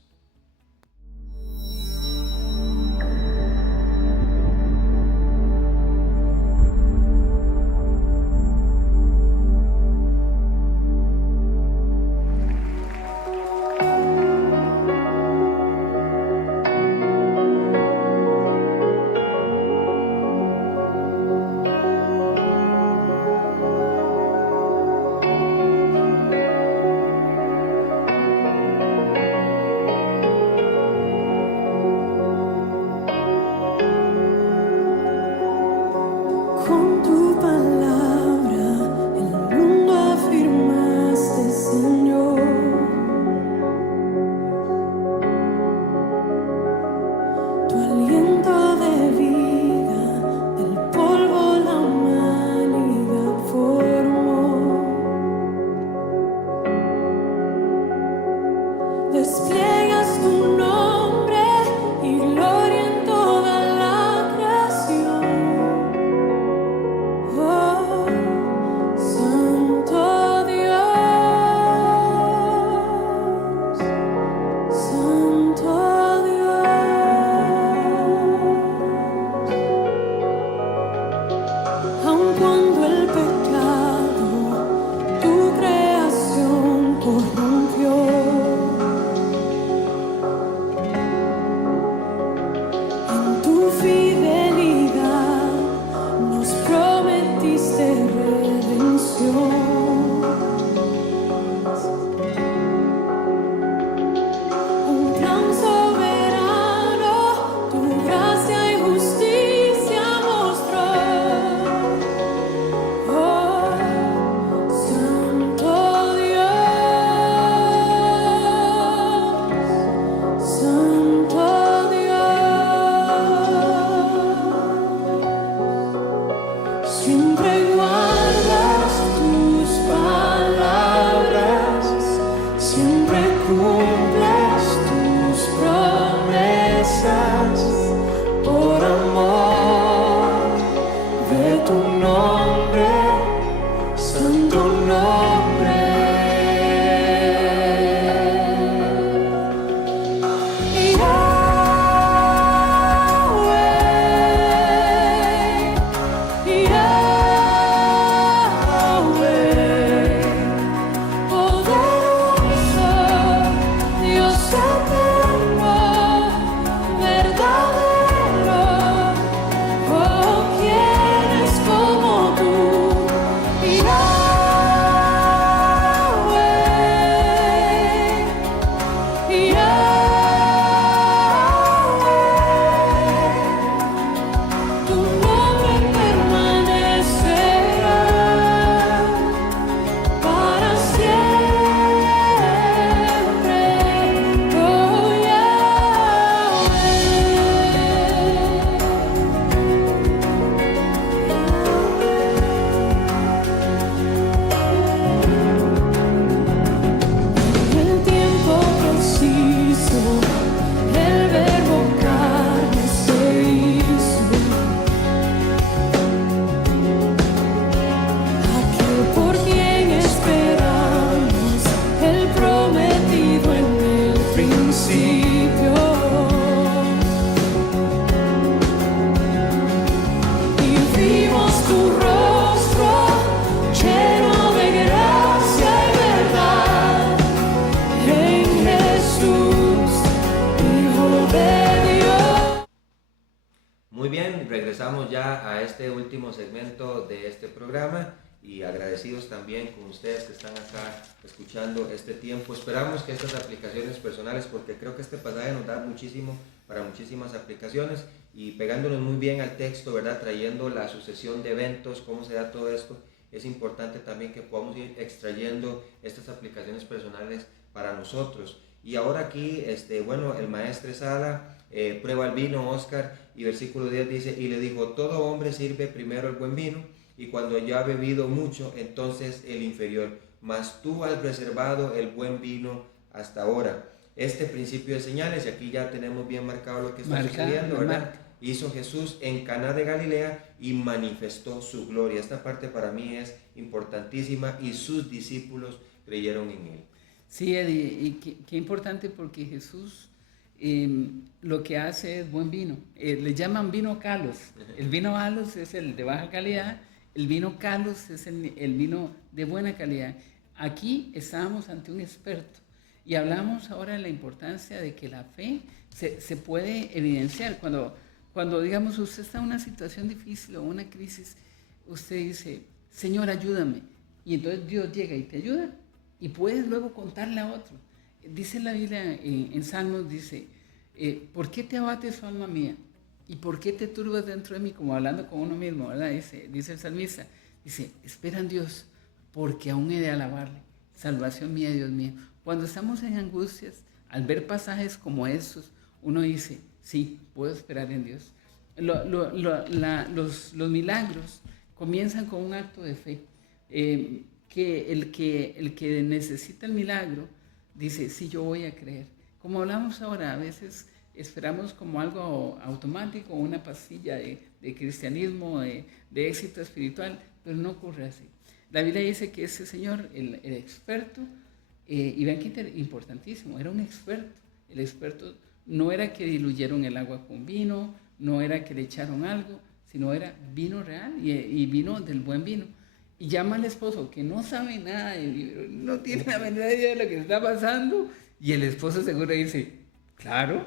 pasamos ya a este último segmento de este programa y agradecidos también con ustedes que están acá escuchando este tiempo. Esperamos que estas aplicaciones personales, porque creo que este pasaje nos da muchísimo para muchísimas aplicaciones y pegándonos muy bien al texto, ¿verdad? Trayendo la sucesión de eventos, cómo se da todo esto. Es importante también que podamos ir extrayendo estas aplicaciones personales para nosotros. Y ahora aquí, bueno, el maestro Sala prueba el vino, Oscar, y versículo 10 dice, y le dijo, todo hombre sirve primero el buen vino, y cuando ya ha bebido mucho, entonces el inferior, mas tú has reservado el buen vino hasta ahora. Este principio de señales, y aquí ya tenemos bien marcado lo que está sucediendo, ¿verdad? Hizo Jesús en Caná de Galilea y manifestó su gloria. Esta parte para mí es importantísima y sus discípulos creyeron en él. Sí, Eddie, y qué importante porque Jesús lo que hace es buen vino. Le llaman vino Kalos. El vino Alos es el de baja calidad, el vino Kalos es el vino de buena calidad. Aquí estábamos ante un experto y hablamos ahora de la importancia de que la fe se puede evidenciar. Cuando digamos usted está en una situación difícil o una crisis, usted dice, Señor, ayúdame. Y entonces Dios llega y te ayuda y puedes luego contarle a otro. Dice la Biblia en Salmos, dice, ¿por qué te abates, oh alma mía? ¿Y por qué te turbas dentro de mí? Como hablando con uno mismo, ¿verdad? Dice el salmista, dice, espera en Dios, porque aún he de alabarle. Salvación mía, Dios mío. Cuando estamos en angustias, al ver pasajes como estos, uno dice, sí, puedo esperar en Dios. Los milagros comienzan con un acto de fe. Que el que necesita el milagro dice, sí, yo voy a creer. Como hablamos ahora, a veces esperamos como algo automático, una pastilla de cristianismo, de éxito espiritual, pero no ocurre así. La Biblia dice que ese señor, el experto, y vean que importantísimo, era un experto. El experto no era que diluyeron el agua con vino, no era que le echaron algo, sino era vino real y vino del buen vino. Y llama al esposo que no sabe nada del libro, no tiene la menor idea de lo que está pasando, y el esposo seguro dice, claro,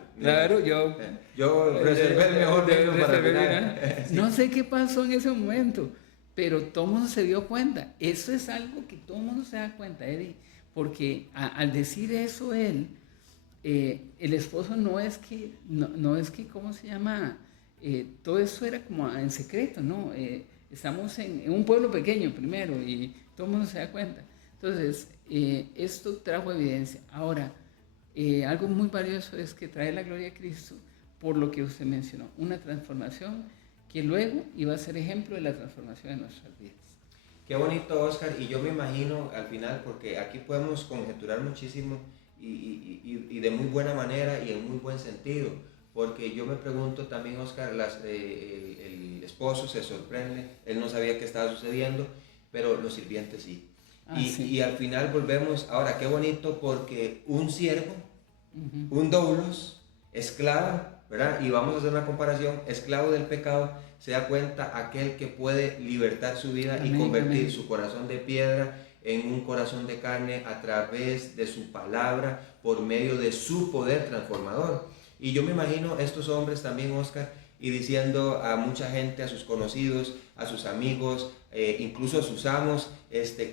yo reservé el mejor vino para el final. No sé qué pasó en ese momento, pero todo el mundo se dio cuenta. Eso es algo que todo el mundo se da cuenta, Eddie, porque al decir eso él, el esposo no es que, ¿cómo se llama? Todo eso era como en secreto, ¿no? Estamos en un pueblo pequeño primero y todo el mundo se da cuenta. Entonces, esto trajo evidencia. Ahora, algo muy valioso es que trae la gloria a Cristo por lo que usted mencionó, una transformación que luego iba a ser ejemplo de la transformación de nuestras vidas. Qué bonito, Oscar, y yo me imagino al final, porque aquí podemos conjeturar muchísimo y de muy buena manera y en muy buen sentido, porque yo me pregunto también, Oscar, el esposo se sorprende, él no sabía qué estaba sucediendo, pero los sirvientes sí. Sí. Y al final volvemos, ahora qué bonito, porque un siervo, un doulos, esclavo, ¿verdad? Y vamos a hacer una comparación, esclavo del pecado, se da cuenta aquel que puede libertar su vida y convertir su corazón de piedra en un corazón de carne a través de su palabra, por medio de su poder transformador. Y yo me imagino estos hombres también, Oscar, y diciendo a mucha gente, a sus conocidos, a sus amigos, incluso a sus amos,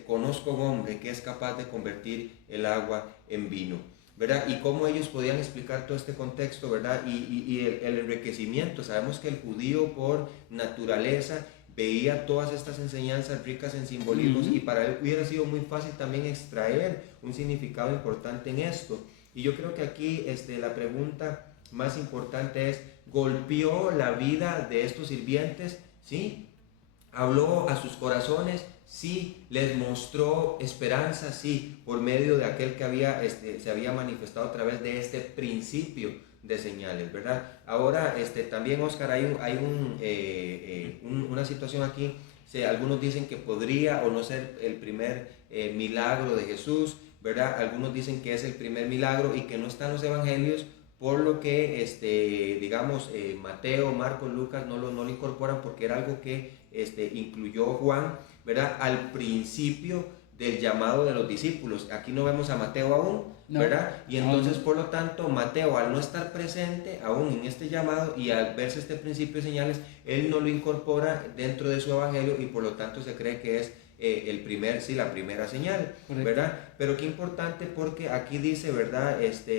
conozco un hombre que es capaz de convertir el agua en vino, ¿verdad? Y cómo ellos podían explicar todo este contexto, ¿verdad? Y el enriquecimiento. Sabemos que el judío por naturaleza veía todas estas enseñanzas ricas en simbolismos y para él hubiera sido muy fácil también extraer un significado importante en esto. Y yo creo que aquí la pregunta más importante es, ¿golpeó la vida de estos sirvientes? Sí. ¿Habló a sus corazones? Sí. ¿Les mostró esperanza? Sí. Por medio de aquel que se había manifestado a través de este principio de señales, ¿verdad? Ahora, también, Oscar, hay una situación aquí. Algunos dicen que podría o no ser el primer milagro de Jesús, ¿verdad? Algunos dicen que es el primer milagro y que no está en los evangelios, por lo que, Mateo, Marcos, Lucas no lo incorporan porque era algo que incluyó Juan, ¿verdad? Al principio del llamado de los discípulos. Aquí no vemos a Mateo aún, No. ¿verdad? Y entonces, por lo tanto, Mateo, al no estar presente aún en este llamado y al verse este principio de señales, él no lo incorpora dentro de su evangelio y por lo tanto se cree que es la primera señal, Correcto. ¿verdad? Pero qué importante, porque aquí dice, ¿verdad?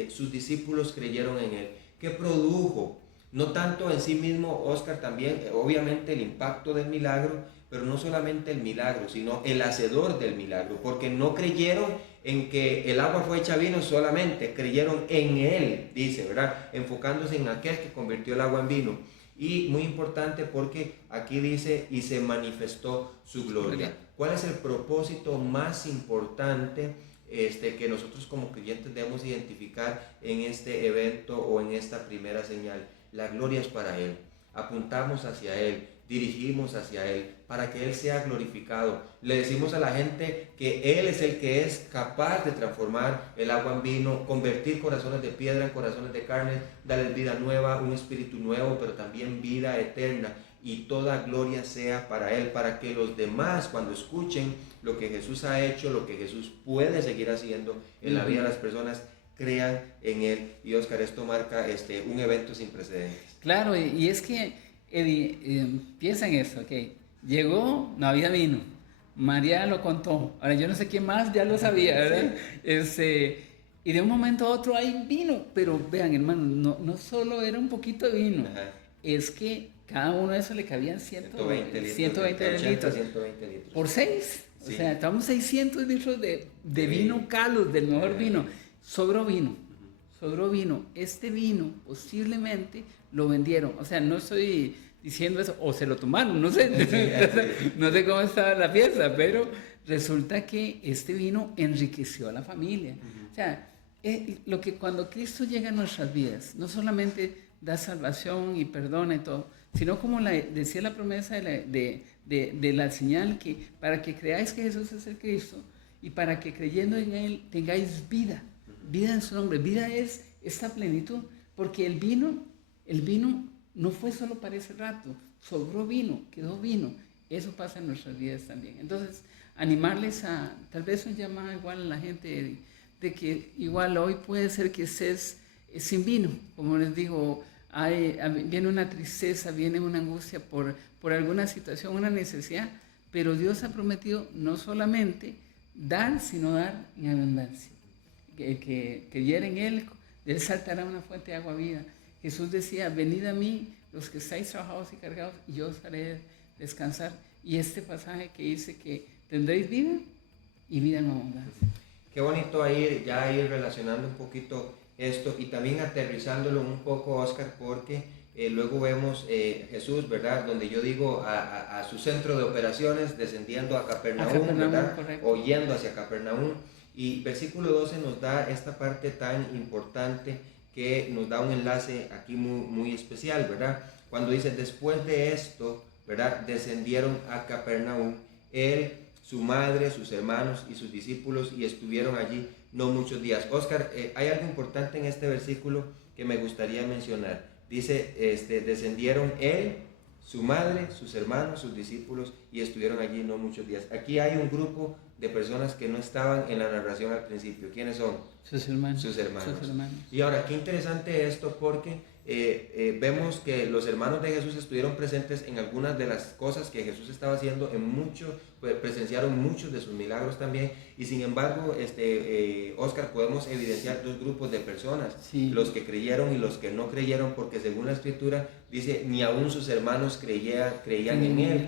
Sus discípulos creyeron en él. ¿Qué produjo? No tanto en sí mismo, Oscar, también, obviamente el impacto del milagro, pero no solamente el milagro, sino el hacedor del milagro, porque no creyeron en que el agua fue hecha vino solamente, creyeron en él, dice, ¿verdad? Enfocándose en aquel que convirtió el agua en vino. Y muy importante, porque aquí dice, y se manifestó su gloria. ¿Cuál es el propósito más importante que nosotros como creyentes debemos identificar en este evento o en esta primera señal? La gloria es para Él. Apuntamos hacia Él, dirigimos hacia Él, para que Él sea glorificado. Le decimos a la gente que Él es el que es capaz de transformar el agua en vino, convertir corazones de piedra en corazones de carne, darles vida nueva, un espíritu nuevo, pero también vida eterna. Y toda gloria sea para Él, para que los demás, cuando escuchen lo que Jesús ha hecho, lo que Jesús puede seguir haciendo en la vida de las personas, crean en Él. Y Oscar, esto marca un evento sin precedentes. Claro, y es que, Eddie, piensa en eso, que llegó, no había vino, María lo contó, ahora yo no sé quién más ya lo sabía, ¿verdad? Sí. Y de un momento a otro hay vino, pero vean, hermano, no solo era un poquito de vino, Ajá. es que cada uno de esos le cabían 120 litros. 120 litros. Por 6, Sí. o sea, estamos 600 litros de vino Carlos, del mejor vino. Sobró vino. Este vino posiblemente lo vendieron. O sea, no estoy diciendo eso, o se lo tomaron, no sé. No sé cómo estaba la fiesta, pero resulta que este vino enriqueció a la familia. O sea, lo que cuando Cristo llega a nuestras vidas, no solamente da salvación y perdona y todo, sino como decía la promesa de la señal, que para que creáis que Jesús es el Cristo y para que creyendo en Él tengáis vida. Vida en su nombre, vida es esta plenitud, porque el vino no fue solo para ese rato, sobró vino, quedó vino. Eso pasa en nuestras vidas también. Entonces, animarles a, tal vez un llamado igual a la gente de que igual hoy puede ser que estés sin vino, como les digo, viene una tristeza, viene una angustia por alguna situación, una necesidad, pero Dios ha prometido no solamente dar, sino dar en abundancia. El que creyera en Él saltará una fuente de agua viva. Jesús decía, venid a mí los que estáis trabajados y cargados, y yo os haré descansar. Y este pasaje que dice que tendréis vida y vida en abundancia. Qué bonito ir relacionando un poquito esto y también aterrizándolo un poco, Oscar, porque luego vemos Jesús, ¿verdad? Donde yo digo a su centro de operaciones, descendiendo a Capernaum, ¿verdad? Correcto. O yendo hacia Capernaum. Y versículo 12 nos da esta parte tan importante que nos da un enlace aquí muy, muy especial, ¿verdad? Cuando dice, después de esto, ¿verdad? Descendieron a Capernaum, él, su madre, sus hermanos y sus discípulos, y estuvieron allí no muchos días. Oscar, hay algo importante en este versículo que me gustaría mencionar. Dice, descendieron él, su madre, sus hermanos, sus discípulos, y estuvieron allí no muchos días. Aquí hay un grupo de personas que no estaban en la narración al principio. ¿Quiénes son? Sus hermanos. Sus hermanos. Y ahora, qué interesante esto, porque vemos que los hermanos de Jesús estuvieron presentes en algunas de las cosas que Jesús estaba haciendo, presenciaron muchos de sus milagros también, y sin embargo, Oscar, podemos evidenciar dos grupos de personas, sí. Los que creyeron y los que no creyeron, porque según la Escritura dice, ni aún sus hermanos creían en Él.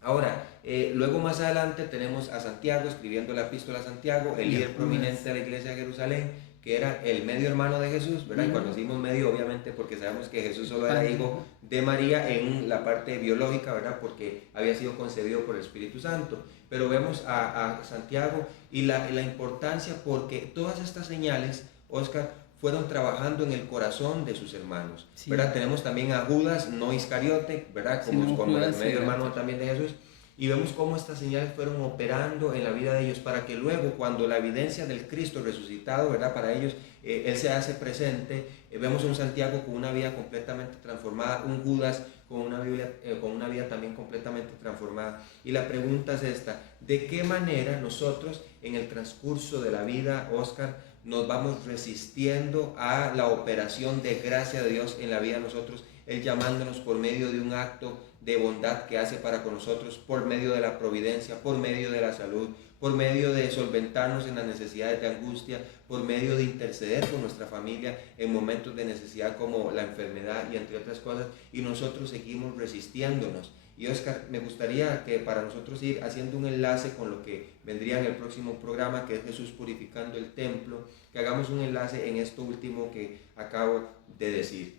Ahora, luego más adelante tenemos a Santiago escribiendo la epístola a Santiago, el líder prominente de la iglesia de Jerusalén, que era el medio hermano de Jesús, ¿verdad? Y cuando decimos medio, obviamente, porque sabemos que Jesús solo era hijo de María en la parte biológica, ¿verdad? Porque había sido concebido por el Espíritu Santo. Pero vemos a Santiago y la importancia, porque todas estas señales, Oscar, fueron trabajando en el corazón de sus hermanos, ¿verdad? Tenemos también a Judas, no Iscariote, ¿verdad? Como el medio hermano también de Jesús. Y vemos cómo estas señales fueron operando en la vida de ellos para que luego, cuando la evidencia del Cristo resucitado, ¿verdad? Para ellos, Él se hace presente. Vemos a un Santiago con una vida completamente transformada, un Judas con una vida también completamente transformada. Y la pregunta es esta: ¿de qué manera nosotros en el transcurso de la vida, Oscar, nos vamos resistiendo a la operación de gracia de Dios en la vida de nosotros? Él llamándonos por medio de un acto de bondad que hace para con nosotros, por medio de la providencia, por medio de la salud, por medio de solventarnos en las necesidades de angustia, por medio de interceder con nuestra familia en momentos de necesidad como la enfermedad y entre otras cosas, y nosotros seguimos resistiéndonos. Y Oscar, me gustaría que para nosotros ir haciendo un enlace con lo que vendría en el próximo programa, que es Jesús purificando el templo, que hagamos un enlace en esto último que acabo de decir.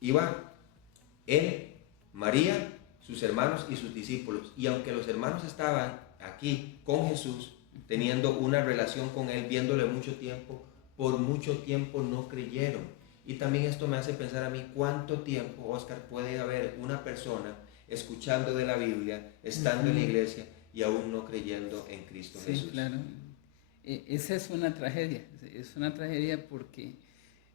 Iba Él, María, sus hermanos y sus discípulos, y aunque los hermanos estaban aquí con Jesús, teniendo una relación con Él, viéndole mucho tiempo, por mucho tiempo no creyeron. Y también esto me hace pensar a mí cuánto tiempo, Oscar, puede haber una persona escuchando de la Biblia, estando en la iglesia y aún no creyendo en Cristo Jesús. Sí, claro. Esa es una tragedia porque,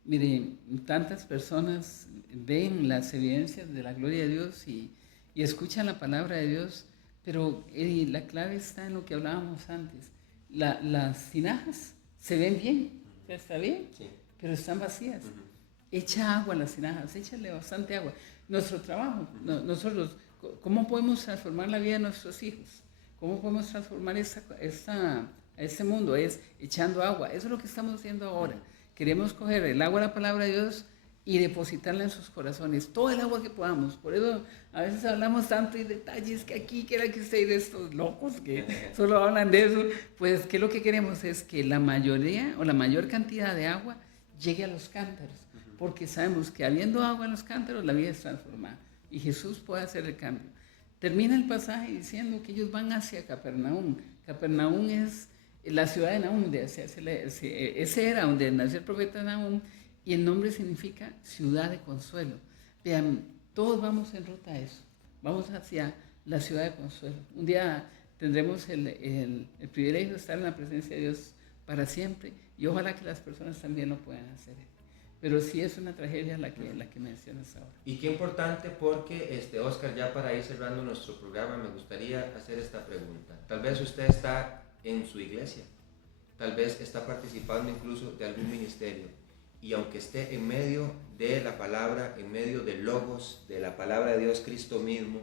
mire, tantas personas ven las evidencias de la gloria de Dios y escuchan la palabra de Dios, pero la clave está en lo que hablábamos antes. Las tinajas se ven bien, está bien, sí, pero están vacías. Echa agua a las tinajas, échale bastante agua. Nuestro trabajo, nosotros, ¿cómo podemos transformar la vida de nuestros hijos? ¿Cómo podemos transformar este mundo? Es echando agua. Eso es lo que estamos haciendo ahora. Queremos coger el agua de la palabra de Dios y depositarla en sus corazones, todo el agua que podamos. Por eso a veces hablamos tanto y detalles que aquí, que era que usted de estos locos que solo hablan de eso. Pues que lo que queremos es que la mayoría o la mayor cantidad de agua llegue a los cántaros, porque sabemos que habiendo agua en los cántaros la vida es transformada y Jesús puede hacer el cambio. Termina el pasaje diciendo que ellos van hacia Capernaum. Capernaum es la ciudad de Nahum, ese era donde nació el profeta Nahum, y el nombre significa ciudad de consuelo. Vean, todos vamos en ruta a eso, vamos hacia la ciudad de consuelo. Un día tendremos el privilegio de estar en la presencia de Dios para siempre, y ojalá que las personas también lo puedan hacer. Pero sí es una tragedia la que mencionas ahora. Y qué importante, porque Oscar, ya para ir cerrando nuestro programa, me gustaría hacer esta pregunta. Tal vez usted está en su iglesia, tal vez está participando incluso de algún ministerio, y aunque esté en medio de la palabra, en medio del logos, de la palabra de Dios, Cristo mismo,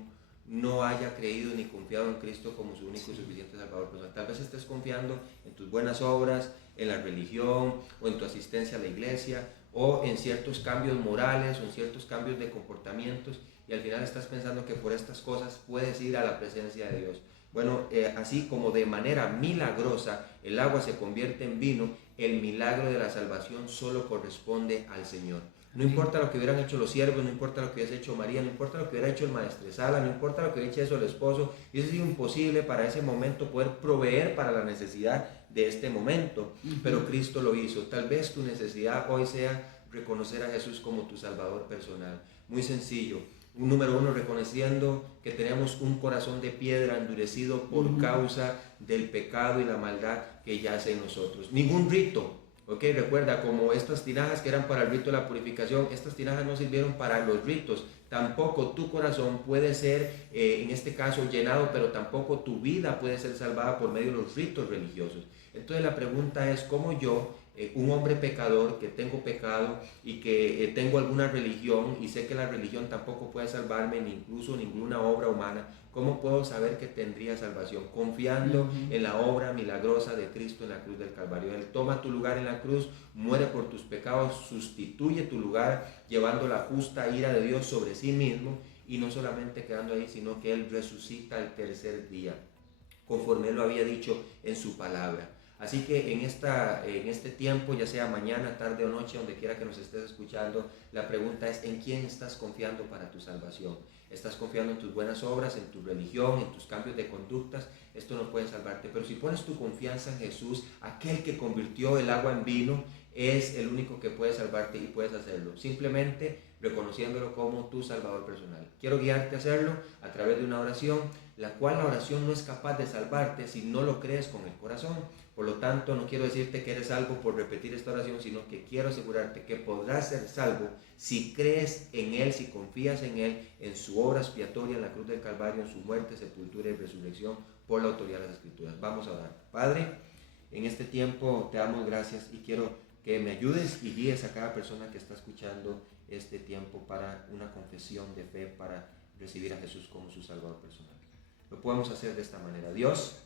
no haya creído ni confiado en Cristo como su único y suficiente Salvador personal. Tal vez estés confiando en tus buenas obras, en la religión, o en tu asistencia a la iglesia, o en ciertos cambios morales, o en ciertos cambios de comportamientos, y al final estás pensando que por estas cosas puedes ir a la presencia de Dios. Bueno, así como de manera milagrosa el agua se convierte en vino, el milagro de la salvación solo corresponde al Señor. No importa lo que hubieran hecho los siervos, no importa lo que hubiese hecho María, no importa lo que hubiera hecho el maestresala, no importa lo que hubiera hecho el esposo, hubiese sido imposible para ese momento poder proveer para la necesidad de este momento, pero Cristo lo hizo. Tal vez tu necesidad hoy sea reconocer a Jesús como tu Salvador personal. Muy sencillo. Número uno, reconociendo que tenemos un corazón de piedra endurecido por causa del pecado y la maldad que yace en nosotros. Ningún rito, ¿ok? Recuerda, como estas tinajas que eran para el rito de la purificación, estas tinajas no sirvieron para los ritos. Tampoco tu corazón puede ser, en este caso, llenado, pero tampoco tu vida puede ser salvada por medio de los ritos religiosos. Entonces la pregunta es, ¿cómo yo, un hombre pecador, que tengo pecado y que tengo alguna religión y sé que la religión tampoco puede salvarme, ni incluso ninguna obra humana, cómo puedo saber que tendría salvación? Confiando en la obra milagrosa de Cristo en la cruz del Calvario. Él toma tu lugar en la cruz, muere por tus pecados, sustituye tu lugar, llevando la justa ira de Dios sobre sí mismo, y no solamente quedando ahí, sino que Él resucita al tercer día, conforme Él lo había dicho en su palabra. Así que en este tiempo, ya sea mañana, tarde o noche, donde quiera que nos estés escuchando, la pregunta es: ¿en quién estás confiando para tu salvación? ¿Estás confiando en tus buenas obras, en tu religión, en tus cambios de conductas? Esto no puede salvarte. Pero si pones tu confianza en Jesús, aquel que convirtió el agua en vino, es el único que puede salvarte y puedes hacerlo, simplemente reconociéndolo como tu Salvador personal. Quiero guiarte a hacerlo a través de una oración, la cual la oración no es capaz de salvarte si no lo crees con el corazón. Por lo tanto, no quiero decirte que eres salvo por repetir esta oración, sino que quiero asegurarte que podrás ser salvo si crees en Él, si confías en Él, en su obra expiatoria en la cruz del Calvario, en su muerte, sepultura y resurrección por la autoridad de las Escrituras. Vamos a orar. Padre, en este tiempo te damos gracias y quiero que me ayudes y guíes a cada persona que está escuchando este tiempo para una confesión de fe, para recibir a Jesús como su Salvador personal. Lo podemos hacer de esta manera. Dios,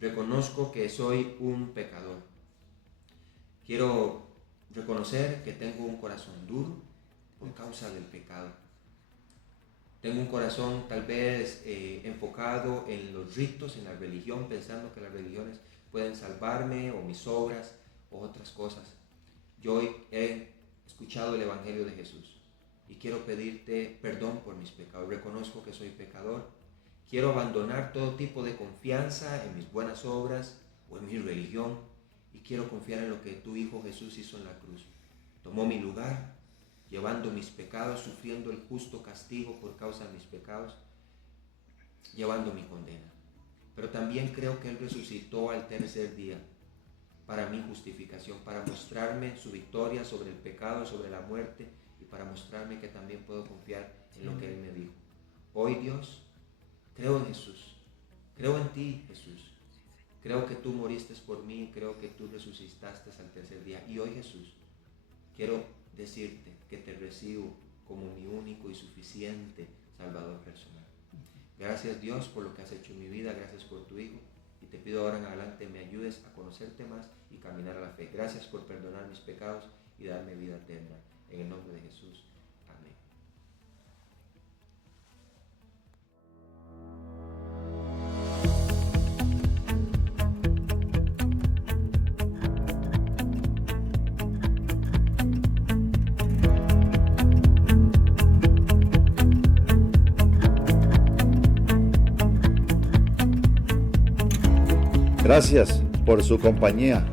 reconozco que soy un pecador. Quiero reconocer que tengo un corazón duro por causa del pecado. Tengo un corazón tal vez enfocado en los ritos, en la religión, pensando que las religiones pueden salvarme, o mis obras, o otras cosas. Yo he escuchado el Evangelio de Jesús y quiero pedirte perdón por mis pecados. Reconozco que soy pecador. Quiero abandonar todo tipo de confianza en mis buenas obras o en mi religión y quiero confiar en lo que tu Hijo Jesús hizo en la cruz. Tomó mi lugar, llevando mis pecados, sufriendo el justo castigo por causa de mis pecados, llevando mi condena. Pero también creo que Él resucitó al tercer día para mi justificación, para mostrarme su victoria sobre el pecado, sobre la muerte, y para mostrarme que también puedo confiar en lo que Él me dijo. Hoy, Dios, creo en Jesús, creo en ti, Jesús. Creo que tú moriste por mí, creo que tú resucitaste al tercer día. Y hoy, Jesús, quiero decirte que te recibo como mi único y suficiente Salvador personal. Gracias, Dios, por lo que has hecho en mi vida, gracias por tu Hijo. Y te pido ahora en adelante me ayudes a conocerte más y caminar a la fe. Gracias por perdonar mis pecados y darme vida eterna. En el nombre de Jesús. Amén. Gracias por su compañía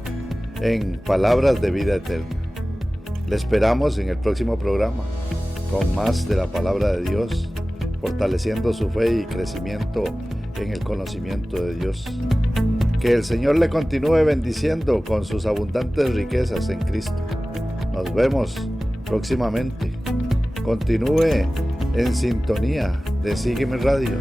en Palabras de Vida Eterna. Le esperamos en el próximo programa con más de la palabra de Dios, fortaleciendo su fe y crecimiento en el conocimiento de Dios. Que el Señor le continúe bendiciendo con sus abundantes riquezas en Cristo. Nos vemos próximamente. Continúe en sintonía de Sígueme Radio.